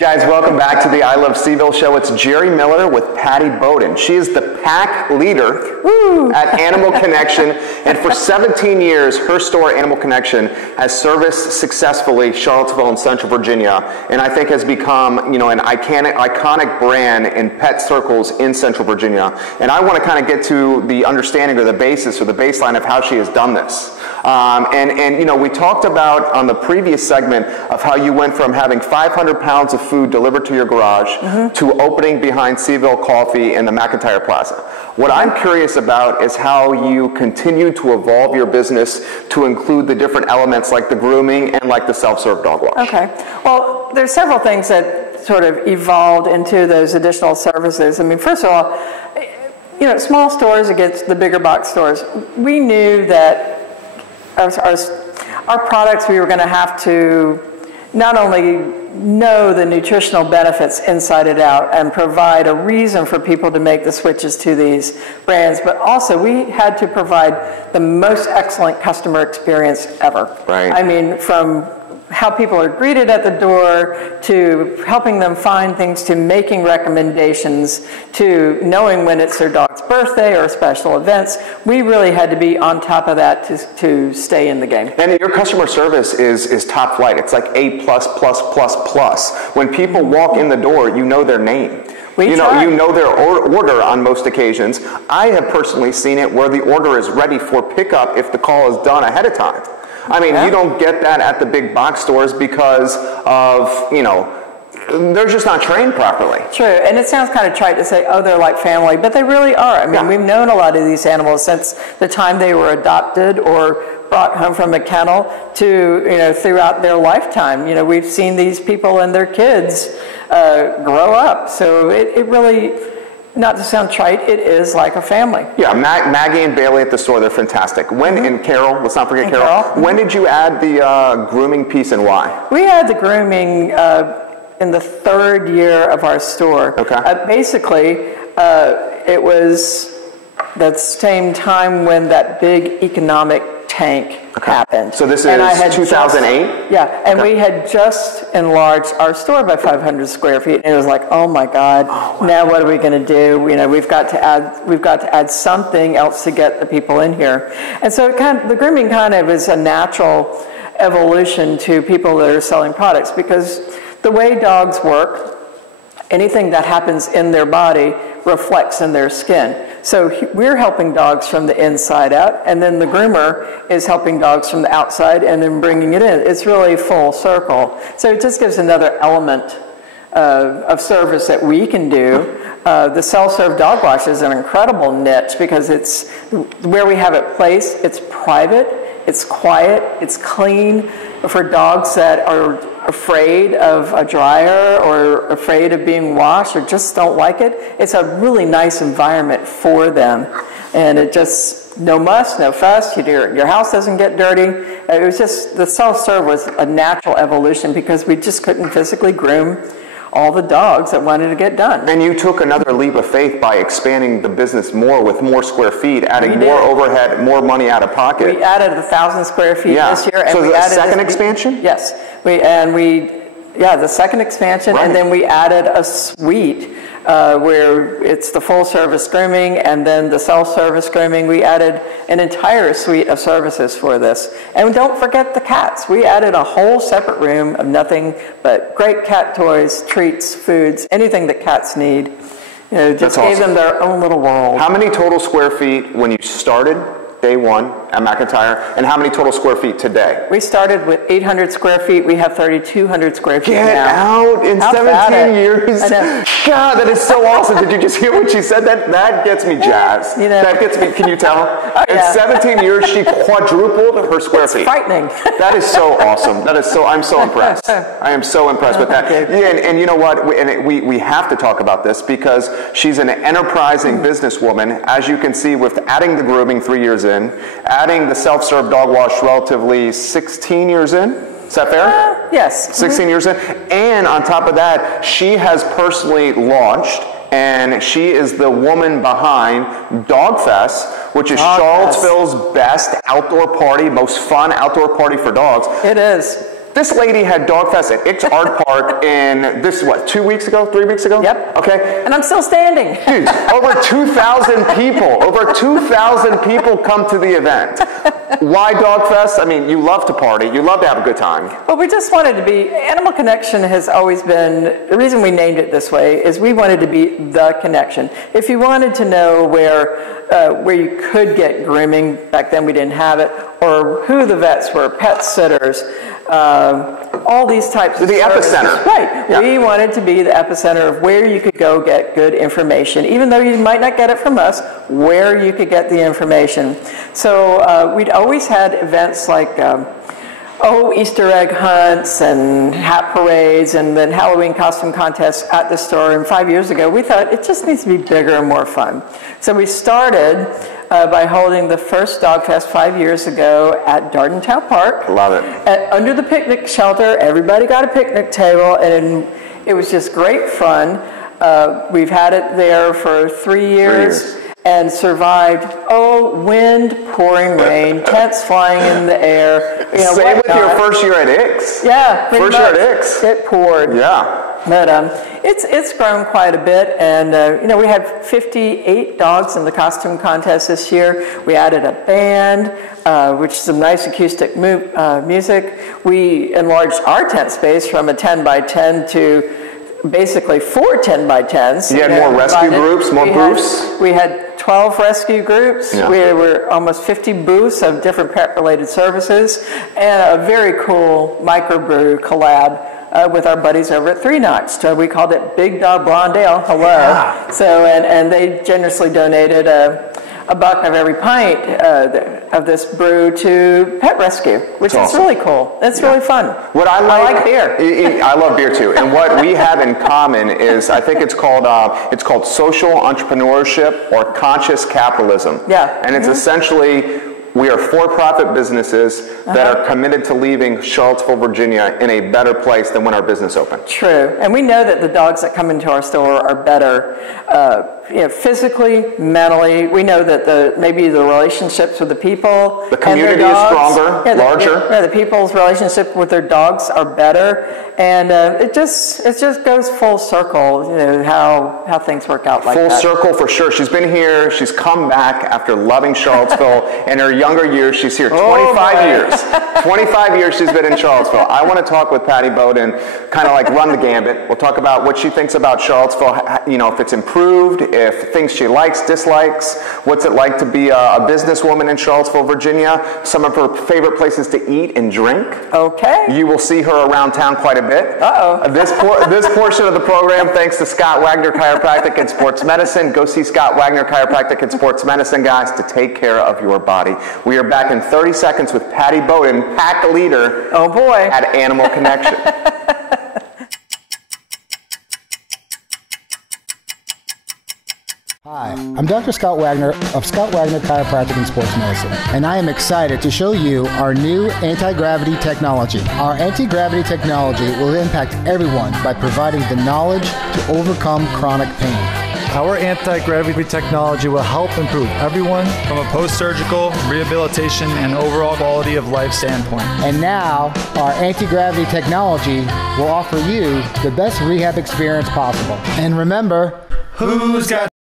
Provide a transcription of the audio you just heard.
Guys, welcome back to the I Love CVille show. It's Jerry Miller with Pattie Boden. She is the pack leader at Animal Connection, and for 17 years, her store, Animal Connection, has serviced successfully Charlottesville and Central Virginia, and I think has become, you know, an iconic brand in pet circles in Central Virginia. And I want to kind of get to the understanding or the basis or the baseline of how she has done this. And you know, we talked about on the previous segment of how you went from having 500 pounds of food delivered to your garage to opening behind CVille Coffee in the McIntyre Plaza. What I'm curious about is how you continue to evolve your business to include the different elements like the grooming and like the self-serve dog wash. Okay. Well, there's several things that sort of evolved into those additional services. I mean, first of all, you know, small stores against the bigger box stores. We knew that our products, we were going to have to not only know the nutritional benefits inside and out and provide a reason for people to make the switches to these brands, but also we had to provide the most excellent customer experience ever. Right. I mean, from how people are greeted at the door, to helping them find things, to making recommendations, to knowing when it's their dog's birthday or special events. We really had to be on top of that to stay in the game. And your customer service is top flight. It's like A+++++. When people walk in the door, you know their name. You know their order on most occasions. I have personally seen it where the order is ready for pickup if the call is done ahead of time. I mean, you don't get that at the big box stores because of, you know, they're just not trained properly. True, and it sounds kind of trite to say, oh, they're like family, but they really are. I mean, we've known a lot of these animals since the time they were adopted or brought home from a kennel to, you know, throughout their lifetime. You know, we've seen these people and their kids grow up, so it really, not to sound trite, it is like a family. Yeah, Maggie and Bailey at the store, they're fantastic. When, and Carol, let's not forget Carol. When did you add the grooming piece and why? We had the grooming in the third year of our store. Okay. Basically, it was the same time when that big economic tank happened. So this is 2008? We had just enlarged our store by 500 square feet, and it was like, oh my God, now what are we going to do? You know, we've got to add something else to get the people in here. And so the grooming kind of is a natural evolution to people that are selling products, because the way dogs work, anything that happens in their body reflects in their skin. So we're helping dogs from the inside out, and then the groomer is helping dogs from the outside and then bringing it in. It's really full circle. So it just gives another element of service that we can do. The self-serve dog wash is an incredible niche because it's where we have it placed. It's private, it's quiet, it's clean for dogs that are afraid of a dryer or afraid of being washed or just don't like it. It's a really nice environment for them. And it just, no muss, no fuss, your house doesn't get dirty. It was just, the self-serve was a natural evolution because we just couldn't physically groom all the dogs that wanted to get done. And you took another leap of faith by expanding the business more with more square feet, adding more overhead, more money out of pocket. We added 1,000 square feet this year. And so we added second expansion? Yes. The second expansion, and then we added a suite where it's the full service grooming and then the self-service grooming. We added an entire suite of services for this. And don't forget the cats. We added a whole separate room of nothing but great cat toys, treats, foods, anything that cats need. You know, just gave them their own little world. How many total square feet when you started day one at McIntyre, and how many total square feet today? We started with 800 square feet. We have 3,200 square feet now. Get out in 17 years. God, that is so awesome. Did you just hear what she said? That gets me jazzed. You know, that gets me, can you tell? In 17 years, she quadrupled her square feet. Frightening. That is so awesome. That is so, I'm so impressed. I am so impressed with that. Yeah, and you know what? We have to talk about this because she's an enterprising businesswoman, as you can see with adding the grooming 3 years in, adding the self-serve dog wash relatively 16 years in. Is that fair? Yes. 16 years in. And on top of that, she has personally launched, and she is the woman behind Dog Fest, which is Charlottesville's best outdoor party, most fun outdoor party for dogs. It is. This lady had Dog Fest at Ix Art Park in, this is what, 2 weeks ago, 3 weeks ago? Yep. Okay. And I'm still standing. Dude, over 2,000 people, over 2,000 people come to the event. Why Dog Fest? I mean, you love to party, you love to have a good time. Well, we just wanted to be, Animal Connection has always been, the reason we named it this way is we wanted to be the connection. If you wanted to know where you could get grooming, back then we didn't have it, or who the vets were, pet sitters, all these types of the services. epicenter. Right. Yeah. We wanted to be the epicenter of where you could go get good information, even though you might not get it from us, where you could get the information. So we'd always had events like Easter egg hunts and hat parades and then Halloween costume contests at the store. And 5 years ago, we thought it just needs to be bigger and more fun. So we started by holding the first Dog Fest 5 years ago at Dardentown Park. Love it. Under the picnic shelter, everybody got a picnic table, and it was just great fun. We've had it there for 3 years. And survived, wind, pouring rain, tents flying in the air. Same with your first year at Ix. Yeah, first year at Ix. It poured. Yeah. But it's grown quite a bit, and we had 58 dogs in the costume contest this year. We added a band, which is some nice acoustic music. We enlarged our tent space from a 10 by 10 to basically 4 10 by 10s. You had more rescue groups, more booths? We had 12 rescue groups. Yeah. We were almost 50 booths of different pet-related services, and a very cool microbrew collab with our buddies over at 3 Notch. So we called it Big Dog Blonde Ale. Hello. Yeah. So, and they generously donated $1 of every pint of this brew to Pet Rescue, which is really cool. It's really fun. What I like beer. I love beer too. And what we have in common is, I think it's called social entrepreneurship or conscious capitalism. Yeah. And it's essentially, we are for-profit businesses that are committed to leaving Charlottesville, Virginia in a better place than when our business opened. True. And we know that the dogs that come into our store are better physically, mentally. We know that maybe the relationships with the people, the community is stronger, larger. The people's relationship with their dogs are better, and it just goes full circle. How things work out like that. Full circle for sure. She's been here. She's come back after loving Charlottesville. In her younger years, she's here 25 years. 25 years she's been in Charlottesville. I want to talk with Pattie Boden, kind of like run the gambit. We'll talk about what she thinks about Charlottesville. If it's improved, if things she likes, dislikes, what's it like to be a businesswoman in Charlottesville, Virginia, some of her favorite places to eat and drink. Okay. You will see her around town quite a bit. Uh-oh. This portion of the program, thanks to Scott Wagner Chiropractic and Sports Medicine. Go see Scott Wagner Chiropractic and Sports Medicine, guys, to take care of your body. We are back in 30 seconds with Pattie Boden, pack leader at Animal Connection. Hi, I'm Dr. Scott Wagner of Scott Wagner Chiropractic and Sports Medicine, and I am excited to show you our new anti-gravity technology. Our anti-gravity technology will impact everyone by providing the knowledge to overcome chronic pain. Our anti-gravity technology will help improve everyone from a post-surgical, rehabilitation, and overall quality of life standpoint. And now, our anti-gravity technology will offer you the best rehab experience possible. And remember, who's got